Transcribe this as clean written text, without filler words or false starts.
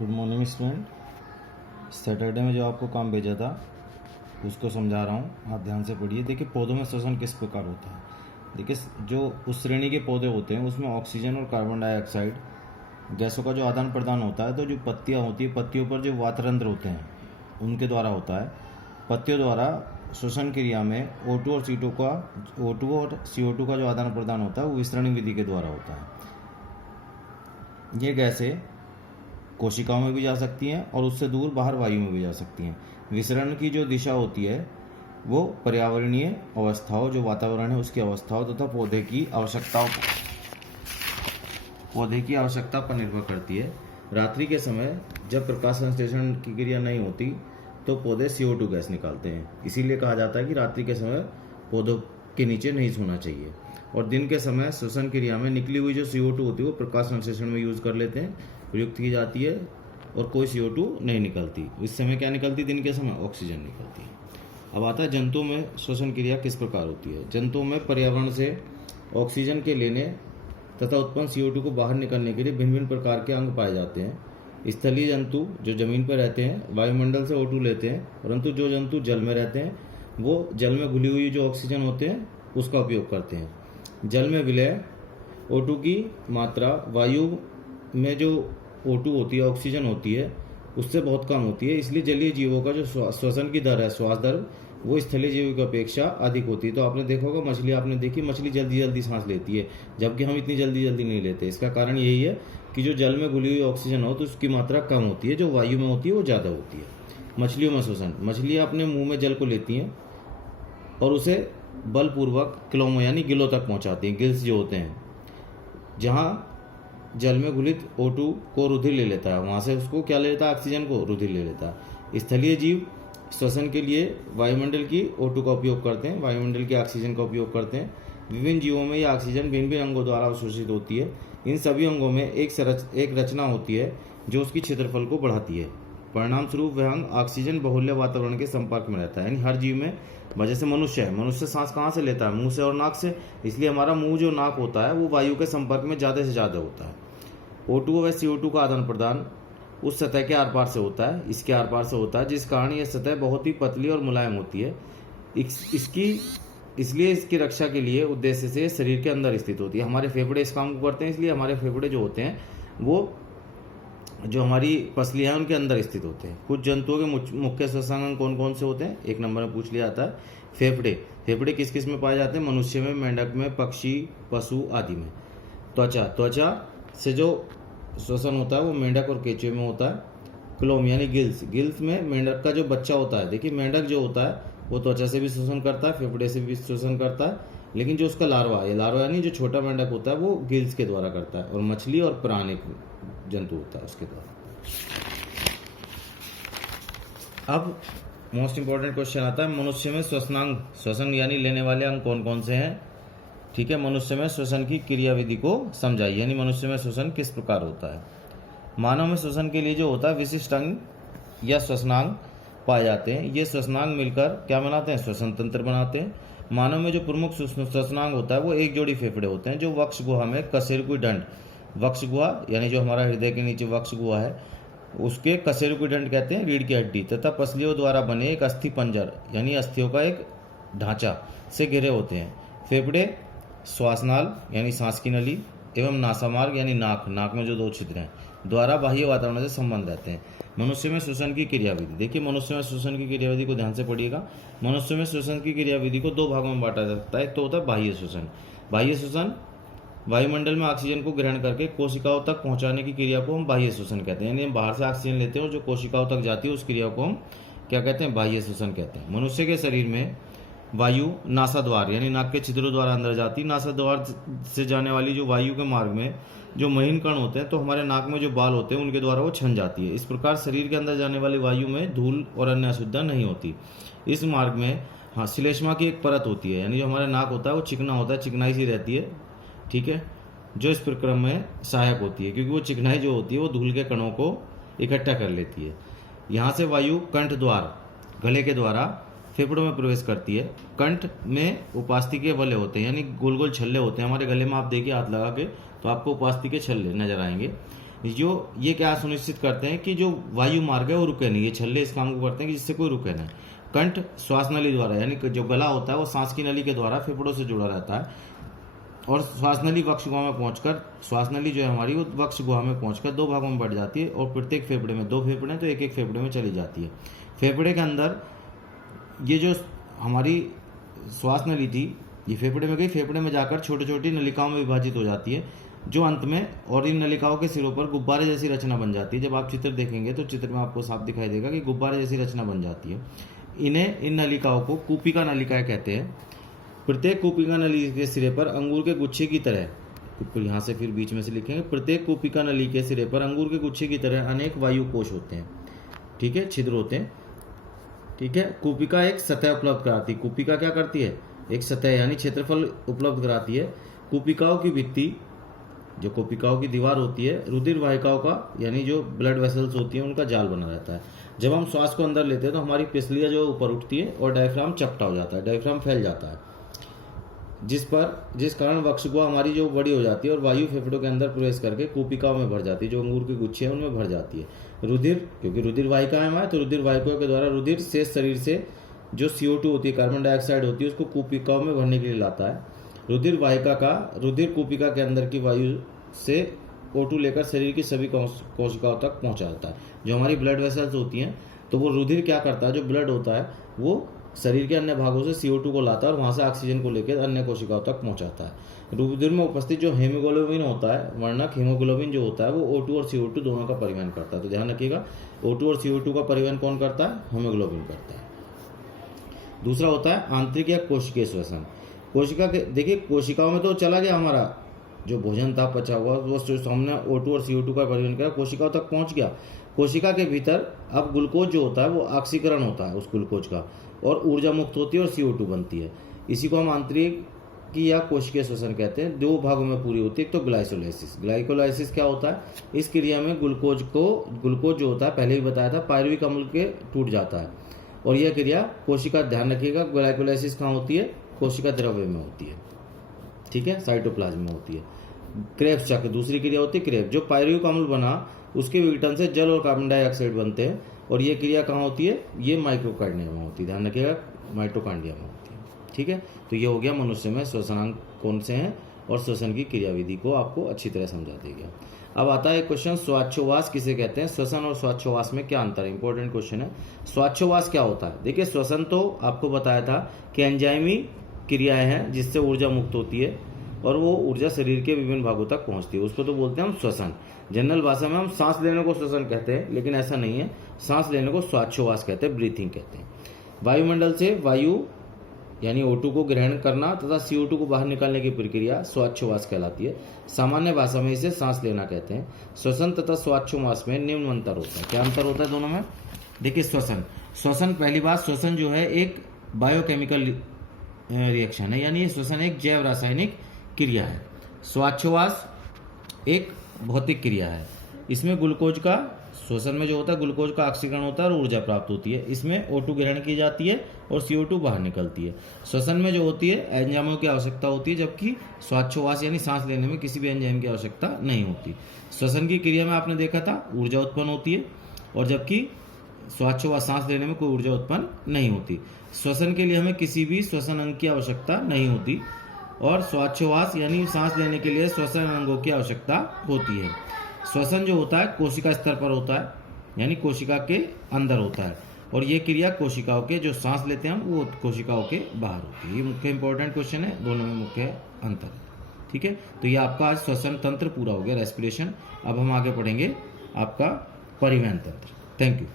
Good morning student. Saturday में जो आपको काम भेजा था उसको समझा रहा हूँ, आप ध्यान से पढ़िए। देखिए पौधों में श्वसन किस प्रकार होता है। देखिए जो उस श्रेणी के पौधे होते हैं उसमें ऑक्सीजन और कार्बन डाइऑक्साइड गैसों का जो आदान प्रदान होता है, तो जो पत्तियाँ होती है, पत्तियों पर जो वातरंध्र होते हैं उनके द्वारा होता है। पत्तियों द्वारा श्वसन क्रिया में O2 और CO2 का जो आदान प्रदान होता है वो विसरण विधि के द्वारा होता है। ये गैसें कोशिकाओं में भी जा सकती हैं और उससे दूर बाहर वायु में भी जा सकती हैं। विसरण की जो दिशा होती है वो पर्यावरणीय अवस्थाओं, जो वातावरण है उसकी अवस्थाओं तथा पौधे की आवश्यकता पर निर्भर करती है। रात्रि के समय जब प्रकाश संश्लेषण की क्रिया नहीं होती तो पौधे CO2 गैस निकालते हैं। इसीलिए कहा जाता है कि रात्रि के समय पौधों के नीचे नहीं सोना चाहिए। और दिन के समय श्वसन क्रिया में निकली हुई जो CO2 होती है वो प्रकाश संश्लेषण में यूज कर लेते हैं, प्रयुक्त की जाती है और कोई CO2 नहीं निकलती। इस समय क्या निकलती? दिन के समय ऑक्सीजन निकलती है। अब आता है जंतुओं में श्वसन क्रिया किस प्रकार होती है। जंतुओं में पर्यावरण से ऑक्सीजन के लेने तथा उत्पन्न CO2 को बाहर निकलने के लिए भिन्न भिन्न प्रकार के अंग पाए जाते हैं। स्थलीय जंतु जो जमीन पर रहते हैं वायुमंडल से O2 लेते हैं, परंतु जो जंतु जल में रहते हैं वो जल में घुली हुई जो ऑक्सीजन होते हैं उसका उपयोग करते हैं। जल में विलय O2 की मात्रा वायु में जो O2 होती है, ऑक्सीजन होती है, उससे बहुत कम होती है। इसलिए जलीय जीवों का जो श्वसन की दर है, श्वास दर, वो स्थलीय जीवों की अपेक्षा अधिक होती है। तो आपने देखा होगा मछली, आपने देखी मछली जल्दी जल्दी सांस लेती है, जबकि हम इतनी जल्दी जल्दी नहीं लेते। इसका कारण यही है कि जो जल में घुली हुई ऑक्सीजन हो तो उसकी मात्रा कम होती है, जो वायु में होती है वो ज़्यादा होती है। मछलियों में श्वसन, मछलियाँ अपने मुंह में जल को लेती हैं और उसे बलपूर्वक क्लोम यानी गिलों तक पहुँचाती हैं। गिल्स जो होते हैं, जहाँ जल में घुलित O2 को रुधिर ले लेता है, वहाँ से उसको क्या ले लेता है? ऑक्सीजन को रुधिर ले लेता है। स्थलीय जीव श्वसन के लिए वायुमंडल की O2 का उपयोग करते हैं, वायुमंडल की ऑक्सीजन का उपयोग करते हैं। विभिन्न जीवों में यह ऑक्सीजन भिन्न भिन्न अंगों द्वारा अवशोषित होती है। इन सभी अंगों में एक रचना होती है जो उसकी क्षेत्रफल को बढ़ाती है। परिणाम स्वरूप वह अंग ऑक्सीजन बहुल्य वातावरण के संपर्क में रहता है। यानी हर जीव में, जैसे मनुष्य है, मनुष्य सांस कहाँ से लेता है? मुंह से और नाक से। इसलिए हमारा मुंह जो नाक होता है वो वायु के संपर्क में ज़्यादा से ज़्यादा होता है। O2 व CO2 का आदान प्रदान उस सतह के आर पार से होता है, इसके आर पार से होता है, जिस कारण यह सतह बहुत ही पतली और मुलायम होती है। इसलिए इसकी रक्षा के लिए उद्देश्य से शरीर के अंदर स्थित होती है। हमारे फेफड़े इस काम को करते हैं, इसलिए हमारे फेफड़े जो होते हैं वो जो हमारी पसलियाँ हैं उनके अंदर स्थित होते हैं। कुछ जंतुओं के मुख्य श्वसन अंग कौन कौन से होते हैं? एक नंबर में पूछ लिया जाता है फेफड़े। फेफड़े किस किस में पाए जाते हैं? मनुष्य में, मेंढक में, पक्षी, पशु आदि में। त्वचा से जो श्वसन होता है वो मेंढक और केंचुए में होता है। क्लोम यानी गिल्स में मेंढक का जो बच्चा होता है, देखिए मेंढक जो होता है वो त्वचा से भी श्वसन करता है, फेफड़े से भी श्वसन करता है, लेकिन जो उसका लार्वा यानी जो छोटा मेंढक होता है वो गिल्स के द्वारा करता है। और मछली और प्राण एक जंतु होता है उसके द्वारा। अब मोस्ट इंपॉर्टेंट क्वेश्चन आता है, मनुष्य में श्वसनांग, श्वसन यानी लेने वाले अंग कौन कौन से हैं? ठीक है, मनुष्य में श्वसन की क्रियाविधि को समझाइए, यानी मनुष्य में श्वसन किस प्रकार होता है। मानव में श्वसन के लिए जो होता है विशिष्ट अंग या श्वसनांग पाए जाते हैं। ये श्वसनांग मिलकर क्या बनाते हैं? श्वसन तंत्र बनाते हैं। मानव में जो प्रमुख श्वसनांग होता है वो एक जोड़ी फेफड़े होते हैं, जो वक्ष गुहा में कशेरुकी दंड, वक्ष गुहा यानी जो हमारा हृदय के नीचे वक्ष गुहा है उसके कशेरुकी दंड कहते हैं, रीढ़ की हड्डी, तथा पसलियों द्वारा बने एक अस्थि पंजर यानी अस्थियों का एक ढांचा से घिरे होते हैं। फेफड़े श्वासनाल यानी सांस की नली एवं नासामार्ग यानी नाक में जो दो छिद्र हैं द्वारा बाह्य वातावरण से संबंध रहते हैं। मनुष्य में श्वसन की क्रियाविधि, देखिए मनुष्य में श्वसन की क्रियाविधि को ध्यान से पढ़िएगा। मनुष्य में श्वसन की क्रियाविधि को दो भागों में बांटा जा सकता है। एक तो होता है बाह्य श्वसन। बाह्य श्वसन वायुमंडल में ऑक्सीजन को ग्रहण करके कोशिकाओं तक पहुंचाने की क्रिया को हम बाह्य श्वसन कहते हैं। यानी हम बाहर से ऑक्सीजन लेते हैं और जो कोशिकाओं तक जाती है उस क्रिया को हम क्या कहते हैं? बाह्य श्वसन कहते हैं। मनुष्य के शरीर में वायु नासाद्वार यानी नाक के छिद्रों द्वारा अंदर जाती। नासाद्वार से जाने वाली जो वायु के मार्ग में जो महीन कण होते हैं तो हमारे नाक में जो बाल होते हैं उनके द्वारा वो छन जाती है। इस प्रकार शरीर के अंदर जाने वाली वायु में धूल और अन्य अशुद्धता नहीं होती। इस मार्ग में श्लेष्मा की एक परत होती है, यानी जो हमारा नाक होता है वो चिकना होता है, चिकनाई सी रहती है, ठीक है, जो इस प्रक्रम में सहायक होती है, क्योंकि वो चिकनाई जो होती है वो धूल के कणों को इकट्ठा कर लेती है। यहाँ से वायु कंठ द्वार, गले के द्वारा फेफड़ों में प्रवेश करती है। कंठ में उपास्थि के वलय होते हैं, यानी गोल गोल छल्ले होते हैं हमारे गले में। आप देखिए हाथ लगा के तो आपको उपास्थि के छल्ले नजर आएंगे। जो ये क्या सुनिश्चित करते हैं कि जो वायु मार्ग है वो रुके नहीं। ये छल्ले इस काम को करते हैं कि जिससे कोई रुके नहीं। कंठ श्वास नली द्वारा, यानी कि जो गला होता है वो सांस की नली के द्वारा फेफड़ों से जुड़ा रहता है, और श्वास नली वक्ष गुहा में पहुंचकर, श्वास नली जो है हमारी वो वक्ष गुहा में पहुंचकर दो भागों में बढ़ जाती है, और प्रत्येक फेफड़े में, दो फेफड़े तो एक एक फेफड़े में चली जाती है। फेफड़े के अंदर ये जो हमारी श्वास नली थी, ये फेफड़े में गई, फेफड़े में जाकर छोटी छोटी नलिकाओं में विभाजित हो जाती है, जो अंत में, और इन नलिकाओं के सिरों पर गुब्बारे जैसी रचना बन जाती है। जब आप चित्र देखेंगे तो चित्र में आपको साफ दिखाई देगा कि गुब्बारे जैसी रचना बन जाती है। इन नलिकाओं को कूपिका नलिकाएं कहते हैं। प्रत्येक कूपिका नली के सिरे पर अंगूर के गुच्छे की तरह, यहाँ से फिर बीच में से लिखेंगे, प्रत्येक कूपिका नली के सिरे पर अंगूर के गुच्छे की तरह अनेक वायु कोश होते हैं। ठीक है, छिद्र होते हैं। ठीक है, कूपिका एक सतह उपलब्ध कराती है। कूपिका क्या करती है? एक सतह यानी क्षेत्रफल उपलब्ध कराती है। कूपिकाओं की भित्ति, जो कूपिकाओं की दीवार होती है, रुधिर वाहिकाओं का, यानी जो ब्लड वेसल्स होती हैं उनका जाल बना रहता है। जब हम श्वास को अंदर लेते हैं तो हमारी पिछलियाँ जो ऊपर उठती है और डायफ्राम चपटा हो जाता है, डायफ्राम फैल जाता है, जिस कारण वक्षगुहा हमारी जो बड़ी हो जाती है और वायु फेफड़ों के अंदर प्रवेश करके कूपिकाओं में भर जाती है, जो अंगूर के गुच्छे हैं उनमें भर जाती है। रुधिर, क्योंकि रुधिर वाहिकाएं हमारे, तो रुधिर वाहिकाओं के द्वारा रुधिर शेष शरीर से जो CO2 होती है, कार्बन डाइऑक्साइड होती है, उसको कूपिकाओं में भरने के लिए लाता है। रुधिर वाहिका का रुधिर कूपिका के अंदर की वायु से O2 लेकर शरीर की सभी कोशिकाओं तक पहुंचाता है। जो हमारी ब्लड वेसल्स होती हैं, तो वो रुधिर क्या करता है, जो ब्लड होता है वो शरीर के अन्य भागों से CO2 को लाता है और वहां से ऑक्सीजन को लेकर अन्य कोशिकाओं तक पहुंचाता है। रुधिर में उपस्थित जो हीमोग्लोबिन होता है, वर्णक हीमोग्लोबिन जो होता है, वो O2 और CO2 दोनों का परिवहन करता है। तो ध्यान रखिएगा, O2 और CO2 का परिवहन कौन करता है? हीमोग्लोबिन करता है। दूसरा होता है आंतरिक या कोशिकीय श्वसन। कोशिका के, देखिए कोशिकाओं में तो चला गया हमारा जो भोजन था पचा हुआ, वो हमने O2 और CO2 का परिवहन किया, कोशिकाओं तक पहुंच गया। कोशिका के भीतर अब ग्लूकोज जो होता है वो ऑक्सीकरण होता है उस ग्लूकोज का, और ऊर्जा मुक्त होती है और CO2 बनती है। इसी को हम आंतरिक की या कोशिकीय श्वसन कहते हैं। दो भागों में पूरी होती है। एक तो ग्लाइकोलाइसिस। ग्लाइकोलाइसिस क्या होता है? इस क्रिया में ग्लूकोज जो होता है, पहले भी बताया था, पायरुविक अम्ल के टूट जाता है, और यह क्रिया कोशिका, ध्यान रखिएगा, ग्लाइकोलाइसिस कहाँ होती है? कोशिका द्रव्य में होती है। ठीक है, साइटोप्लाज्म में होती है। क्रेब्स चक्र दूसरी क्रिया होती है। क्रेब्स, जो पायरुविक अम्ल बना उसके विघटन से जल और कार्बन डाइऑक्साइड बनते हैं, और ये क्रिया कहाँ होती है? ये माइक्रोकार्डिया में होती है। ध्यान रखिएगा, माइटोकांड्रिया में होती है। ठीक है, तो ये हो गया मनुष्य में श्वसनांग कौन से हैं और श्वसन की क्रियाविधि को आपको अच्छी तरह समझा देगा। अब आता है क्वेश्चन, स्वाच्छोवास किसे कहते हैं? श्वसन और स्वाच्छोवास में क्या अंतर है? इंपॉर्टेंट क्वेश्चन है। स्वाच्छोवास क्या होता है? देखिए, श्वसन तो आपको बताया था कि एंजाइमी क्रियाएं हैं जिससे ऊर्जा मुक्त होती है और वो ऊर्जा शरीर के विभिन्न भागों तक पहुंचती है, उसको तो बोलते हैं हम श्वसन। जनरल भाषा में हम सांस लेने को श्वसन कहते हैं, लेकिन ऐसा नहीं है। सांस लेने को स्वाच्छोवास कहते हैं, ब्रीथिंग कहते हैं। वायुमंडल से वायु यानी O2 को ग्रहण करना तथा CO2 को बाहर निकालने की प्रक्रिया स्वाच्छोवास कहलाती है। सामान्य भाषा में इसे सांस लेना कहते हैं। श्वसन तथा स्वाच्छोवास में निम्न अंतर होता है। क्या अंतर होता है दोनों में? देखिए, श्वसन पहली बात, श्वसन जो है एक बायोकेमिकल रिएक्शन है, यानी ये श्वसन एक जैव रासायनिक क्रिया है। स्वाच्छोवास एक भौतिक क्रिया है। इसमें ग्लूकोज का, श्वसन में जो होता है ग्लूकोज का ऑक्सीकरण होता है और ऊर्जा प्राप्त होती है। इसमें O2 ग्रहण की जाती है और CO2 बाहर निकलती है। श्वसन में जो होती है एंजाइमों की आवश्यकता होती है, जबकि स्वाच्छोवास यानी सांस लेने में किसी भी एंजाइम की आवश्यकता नहीं होती। श्वसन की क्रिया में आपने देखा था ऊर्जा उत्पन्न होती है, और जबकि स्वाच्छोवास सांस लेने में कोई ऊर्जा उत्पन्न नहीं होती। श्वसन के लिए हमें किसी भी श्वसन अंग की आवश्यकता नहीं होती, और स्वाच्छोवास यानी सांस लेने के लिए श्वसन अंगों की आवश्यकता होती है। श्वसन जो होता है कोशिका स्तर पर होता है, यानी कोशिका के अंदर होता है, और ये क्रिया कोशिकाओं के, जो सांस लेते हैं हम, वो कोशिकाओं के बाहर होती है। ये मुख्य इंपॉर्टेंट क्वेश्चन है, दोनों में मुख्य अंतर। ठीक है, तो ये आपका आज श्वसन तंत्र पूरा हो गया, रेस्पिरेशन। अब हम आगे पढ़ेंगे आपका परिवहन तंत्र। Thank you.